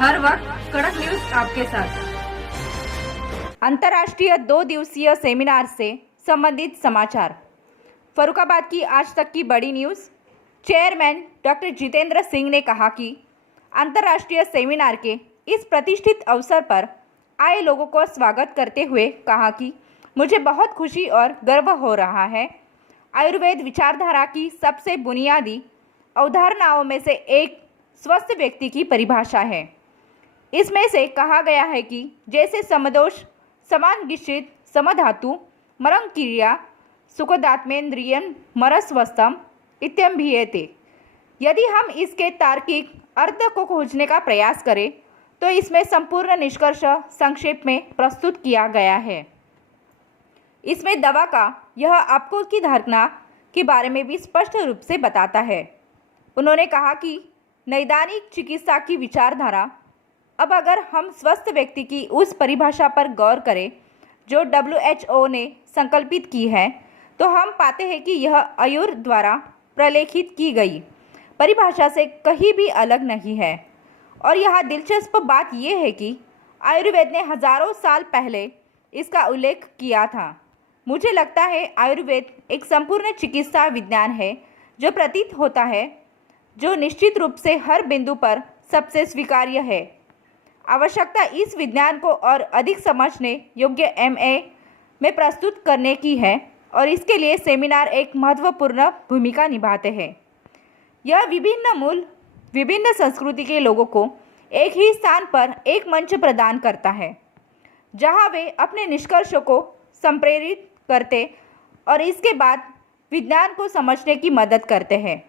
हर वक्त कड़क न्यूज आपके साथ। अंतर्राष्ट्रीय 2 दिवसीय सेमिनार से संबंधित समाचार। फर्रुखाबाद की आज तक की बड़ी news. Chairman doctor Jitendra Singh ने कहा कि अंतर्राष्ट्रीय सेमिनार के इस प्रतिष्ठित अवसर पर आए लोगों को स्वागत करते हुए कहा कि मुझे बहुत खुशी और गर्व हो रहा है। आयुर्वेद विचारधारा की सबसे बुनियादी अवधारणाओं में से एक स्वस्थ व्यक्ति की परिभाषा है। इसमें से कहा गया है कि जैसे समदोष, समानगिश्चित, समधातु, मरंग क्रिया, सुखदात्मेन्द्रियं मरस्वस्थम इत्यंभियते। यदि हम इसके तार्किक अर्थ को खोजने का प्रयास करें तो इसमें संपूर्ण निष्कर्ष संक्षेप में प्रस्तुत किया गया है। इसमें दवा का यह आपको की धारणा के बारे में भी स्पष्ट रूप से बताता है। उन्होंने कहा कि नैदानिक चिकित्सा की विचारधारा, अब अगर हम स्वस्थ व्यक्ति की उस परिभाषा पर गौर करें जो WHO ने संकल्पित की है, तो हम पाते हैं कि यह आयुर द्वारा प्रलेखित की गई परिभाषा से कहीं भी अलग नहीं है। और यह दिलचस्प बात यह है कि आयुर्वेद ने हजारों साल पहले इसका उल्लेख किया था। मुझे लगता है आयुर्वेद एक संपूर्ण चिकित्सा विज्ञान है जो प्रतीत होता है, जो निश्चित रूप से हर बिंदु पर सबसे स्वीकार्य है। आवश्यकता इस विज्ञान को और अधिक समझने योग्य MA में प्रस्तुत करने की है और इसके लिए सेमिनार एक महत्वपूर्ण भूमिका निभाते हैं। यह विभिन्न संस्कृति के लोगों को एक ही स्थान पर एक मंच प्रदान करता है जहां वे अपने निष्कर्षों को संप्रेरित करते और इसके बाद विज्ञान को समझने की मदद करते हैं।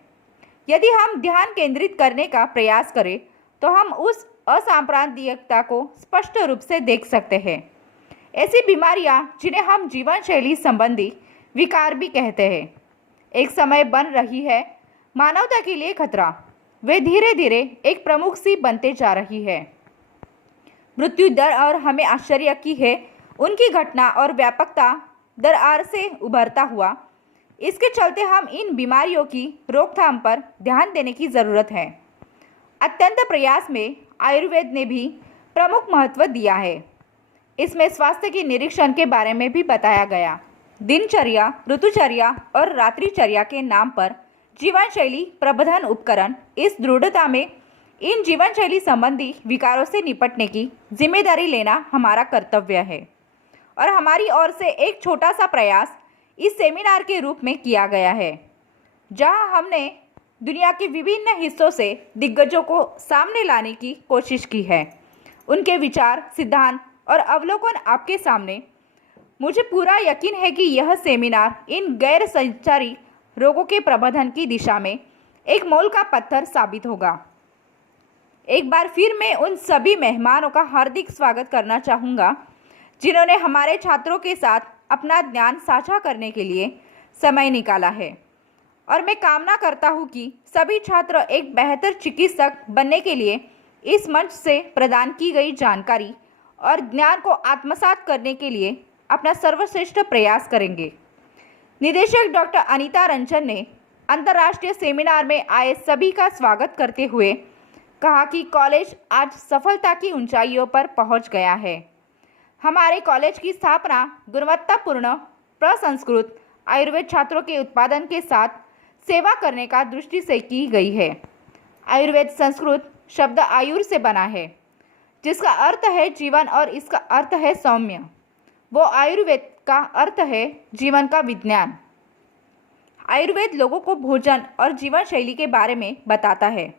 यदि हम ध्यान केंद्रित करने का प्रयास करें तो हम उस असांप्रदायिकता को स्पष्ट रूप से देख सकते हैं। ऐसी बीमारियां जिन्हें हम जीवन शैली संबंधी विकार भी कहते हैं, एक समय बन रही है मानवता के लिए खतरा। वे धीरे धीरे एक प्रमुख सी बनते जा रही है। मृत्यु दर और हमें आश्चर्य की है उनकी घटना और व्यापकता दरार से उभरता हुआ। इसके चलते हम इन बीमारियों की रोकथाम पर ध्यान देने की ज़रूरत है। अत्यंत प्रयास में आयुर्वेद ने भी प्रमुख महत्व दिया है। इसमें स्वास्थ्य के निरीक्षण के बारे में भी बताया गया। दिनचर्या, ऋतुचर्या और रात्रिचर्या के नाम पर जीवन शैली प्रबंधन उपकरण, इस दृढ़ता में इन जीवन शैली संबंधी विकारों से निपटने की जिम्मेदारी लेना हमारा कर्तव्य है और हमारी ओर से एक छोटा सा प्रयास इस सेमिनार के रूप में किया गया है, जहां हमने दुनिया के विभिन्न हिस्सों से दिग्गजों को सामने लाने की कोशिश की है। उनके विचार, सिद्धांत और अवलोकन आपके सामने। मुझे पूरा यकीन है कि यह सेमिनार इन गैर संचारी रोगों के प्रबंधन की दिशा में एक मोल का पत्थर साबित होगा। एक बार फिर मैं उन सभी मेहमानों का हार्दिक स्वागत करना चाहूँगा जिन्होंने हमारे छात्रों के साथ अपना ज्ञान साझा करने के लिए समय निकाला है, और मैं कामना करता हूं कि सभी छात्र एक बेहतर चिकित्सक बनने के लिए इस मंच से प्रदान की गई जानकारी और ज्ञान को आत्मसात करने के लिए अपना सर्वश्रेष्ठ प्रयास करेंगे। निदेशक डॉक्टर अनीता रंजन ने अंतर्राष्ट्रीय सेमिनार में आए सभी का स्वागत करते हुए कहा कि कॉलेज आज सफलता की ऊंचाइयों पर पहुंच गया है। हमारे कॉलेज की स्थापना गुणवत्तापूर्ण प्रसंस्कृत आयुर्वेद छात्रों के उत्पादन के साथ सेवा करने का दृष्टि से की गई है। आयुर्वेद संस्कृत शब्द आयुर से बना है, जिसका अर्थ है जीवन और इसका अर्थ है सौम्य। वो आयुर्वेद का अर्थ है जीवन का विज्ञान। आयुर्वेद लोगों को भोजन और जीवन शैली के बारे में बताता है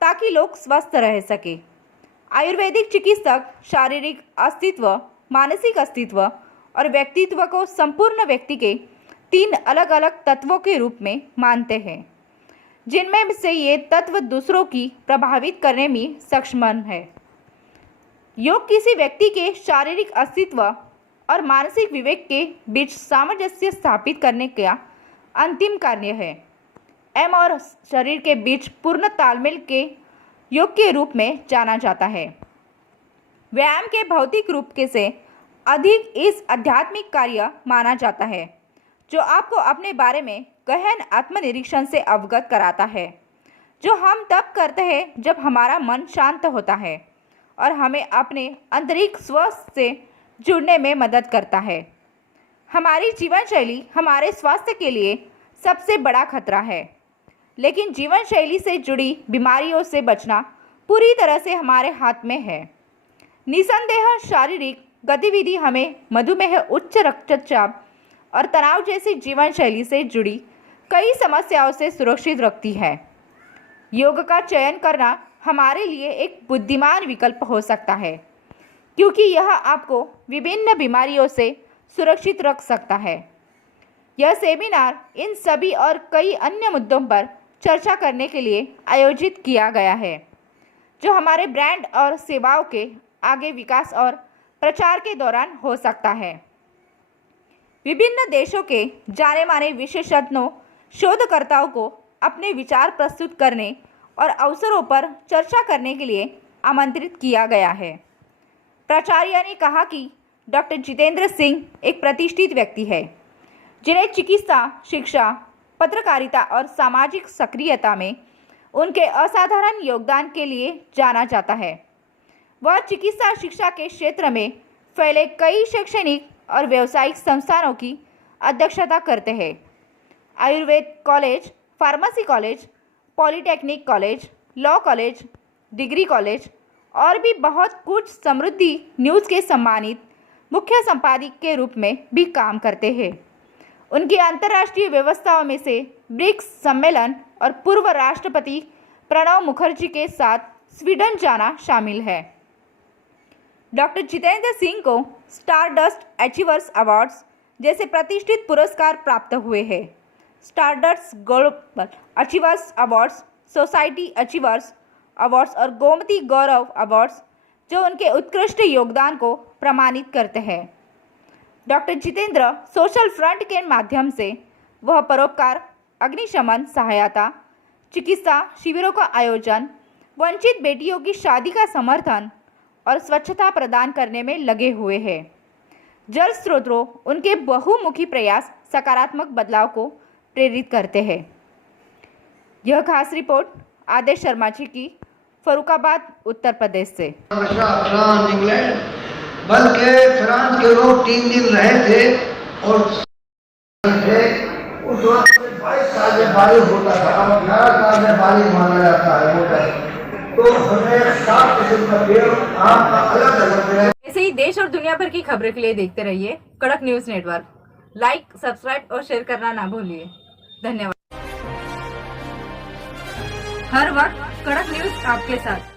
ताकि लोग स्वस्थ रह सके। आयुर्वेदिक चिकित्सक शारीरिक अस्तित्व, मानसिक अस्तित्व और व्यक्तित्व को संपूर्ण व्यक्ति के 3 अलग अलग तत्वों के रूप में मानते हैं, जिनमें से ये तत्व दूसरों की प्रभावित करने में सक्षम है। योग किसी व्यक्ति के शारीरिक अस्तित्व और मानसिक विवेक के बीच सामंजस्य स्थापित करने का अंतिम कार्य है। M और शरीर के बीच पूर्ण तालमेल के योग के रूप में जाना जाता है। व्यायाम के भौतिक रूप के से अधिक इस आध्यात्मिक कार्य माना जाता है, जो आपको अपने बारे में गहन आत्मनिरीक्षण से अवगत कराता है, जो हम तब करते हैं जब हमारा मन शांत होता है और हमें अपने आंतरिक स्वस्थ से जुड़ने में मदद करता है। हमारी जीवन शैली हमारे स्वास्थ्य के लिए सबसे बड़ा खतरा है, लेकिन जीवन शैली से जुड़ी बीमारियों से बचना पूरी तरह से हमारे हाथ में है। निसंदेह शारीरिक गतिविधि हमें मधुमेह, उच्च रक्तचाप और तनाव जैसी जीवन शैली से जुड़ी कई समस्याओं से सुरक्षित रखती है। योग का चयन करना हमारे लिए एक बुद्धिमान विकल्प हो सकता है, क्योंकि यह आपको विभिन्न बीमारियों से सुरक्षित रख सकता है। यह सेमिनार इन सभी और कई अन्य मुद्दों पर चर्चा करने के लिए आयोजित किया गया है, जो हमारे ब्रांड और सेवाओं के आगे विकास और प्रचार के दौरान हो सकता है। विभिन्न देशों के जाने माने विशेषज्ञों, शोधकर्ताओं को अपने विचार प्रस्तुत करने और अवसरों पर चर्चा करने के लिए आमंत्रित किया गया है। प्राचार्य ने कहा कि डॉक्टर जितेंद्र सिंह एक प्रतिष्ठित व्यक्ति है, जिन्हें चिकित्सा, शिक्षा, पत्रकारिता और सामाजिक सक्रियता में उनके असाधारण योगदान के लिए जाना जाता है। वह चिकित्सा शिक्षा के क्षेत्र में फैले कई शैक्षणिक और व्यावसायिक संस्थानों की अध्यक्षता करते हैं। Ayurveda college, pharmacy college, polytechnic college, law college, degree college और भी बहुत कुछ समृद्धि न्यूज़ के सम्मानित मुख्य संपादक के रूप में भी काम करते हैं। उनकी अंतर्राष्ट्रीय व्यवस्थाओं में से ब्रिक्स सम्मेलन और पूर्व राष्ट्रपति प्रणब मुखर्जी के साथ स्वीडन जाना शामिल है। डॉक्टर जितेंद्र सिंह को स्टारडस्ट अचीवर्स अवार्ड्स जैसे प्रतिष्ठित पुरस्कार प्राप्त हुए हैं। Stardust global achievers awards, society achievers awards और गोमती गौरव अवार्ड्स, जो उनके उत्कृष्ट योगदान को प्रमाणित करते हैं। डॉक्टर जितेंद्र सोशल फ्रंट के माध्यम से वह परोपकार, अग्निशमन सहायता, चिकित्सा शिविरों का आयोजन, वंचित बेटियों की शादी का समर्थन और स्वच्छता प्रदान करने में लगे हुए हैं। जल स्रोतों उनके बहुमुखी प्रयास सकारात्मक बदलाव को प्रेरित करते हैं। यह खास रिपोर्ट आदेश शर्मा जी की, फरुखाबाद, उत्तर प्रदेश से। फ्रांस, इंग्लैंड, बल्कि फ्रांस के लोग 3 दिन रहे थे और उस वक्त 22 साल में बारिश होता था, अब 18 साल में बारिश माना जाता है। तो हमें 7 किस्म का पेड़ आम का अलग अलग है। ऐसे ही देश और दुनिया भर की खबरों के लिए देखते रहिए कड़क न्यूज नेटवर्क। लाइक, सब्सक्राइब और शेयर करना ना भूलिए। धन्यवाद। हर वक्त कड़क न्यूज आपके साथ।